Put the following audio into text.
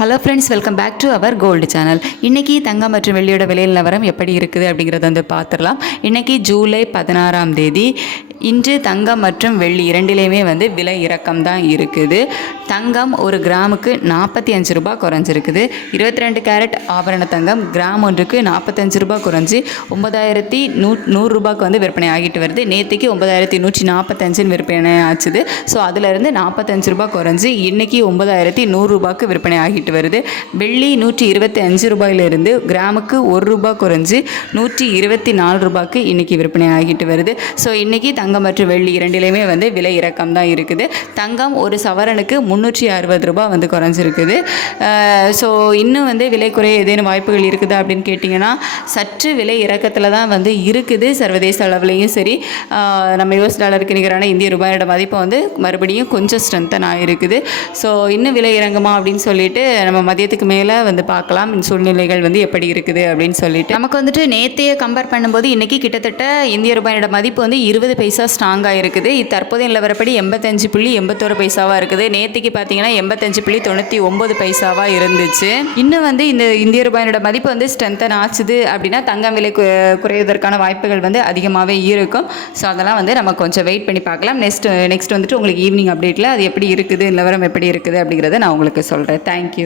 Hello friends, welcome back to our gold channel. இன்றைக்கி தங்கம் மற்றும் வெள்ளியோட விலை நிலவரம் எப்படி இருக்குது அப்படிங்கிறத வந்து பார்த்துடலாம். இன்றைக்கி ஜூலை 16ஆம் தேதி. இன்று தங்கம் மற்றும் வெள்ளி இரண்டிலையுமே வந்து விலை இறக்கம் தான் இருக்குது. தங்கம் ஒரு கிராமுக்கு 45 ரூபா குறைஞ்சிருக்குது. 22 கேரட் ஆபரண தங்கம் கிராம் ஒன்றுக்கு 45 ரூபா குறைஞ்சி 9100 ரூபாய்க்கு வந்து விற்பனை ஆகிட்டு வருது. நேற்றுக்கு 9145 விற்பனை ஆச்சுது. ஸோ அதிலிருந்து 45 ரூபா குறைஞ்சி இன்றைக்கி 9100 ரூபாய்க்கு விற்பனை ஆகிட்டு வருது. வெள்ளி 125 ரூபாயிலிருந்து கிராமுக்கு 1 ரூபா குறைஞ்சி 124 ரூபாய்க்கு இன்றைக்கி விற்பனை ஆகிட்டு வருது. ஸோ இன்றைக்கி தங்கம் மற்றும் வெள்ளி இரண்டிலையுமே வந்து விலை இறக்கம் தான் இருக்குது. தங்கம் ஒரு சவரனுக்கு 360 ரூபா வந்து குறைஞ்சிருக்குது. ஸோ இன்னும் வந்து விலை குறைய ஏதேனும் வாய்ப்புகள் இருக்குதா அப்படின்னு கேட்டிங்கன்னா, சற்று விலை இறக்கத்தில் தான் வந்து இருக்குது. சர்வதேச அளவுலேயும் சரி, நம்ம US டாலருக்கு நிகரான இந்திய ரூபாயோட மதிப்பு வந்து மறுபடியும் கொஞ்சம் ஸ்ட்ரென்தன் ஆகிருக்குது. ஸோ இன்னும் விலை இறங்குமா அப்படின்னு சொல்லிட்டு நம்ம மதியத்துக்கு மேலே வந்து பார்க்கலாம் சூழ்நிலைகள் வந்து எப்படி இருக்குது அப்படின்னு சொல்லிட்டு. நமக்கு வந்துட்டு நேற்றைய கம்பேர் பண்ணும்போது இன்றைக்கி கிட்டத்தட்ட இந்திய ரூபாயோட மதிப்பு வந்து 20 பைசா ஸ்ட்ராங்காக இருக்குது. இது தற்போதைய நிலவரப்படி 85.81 பைசாவாக இருக்குது. நேற்றுக்கு பார்த்தீங்கன்னா 85.99 பைசாவாக இருந்துச்சு. இன்னும் வந்து இந்த இந்திய ரூபாயோட மதிப்பு வந்து ஸ்ட்ரென்தன் ஆச்சுது அப்படின்னா தங்கம் விலை குறைவதற்கான வாய்ப்புகள் வந்து அதிகமாகவே இருக்கும். ஸோ அதெல்லாம் வந்து நம்ம கொஞ்சம் வெயிட் பண்ணி பார்க்கலாம். நெக்ஸ்ட் வந்துட்டு உங்களுக்கு ஈவினிங் அப்டேட்டில் அது எப்படி இருக்குது, நிலவரம் எப்படி இருக்குது அப்படிங்கிறத நான் உங்களுக்கு சொல்கிறேன். தேங்க்யூ.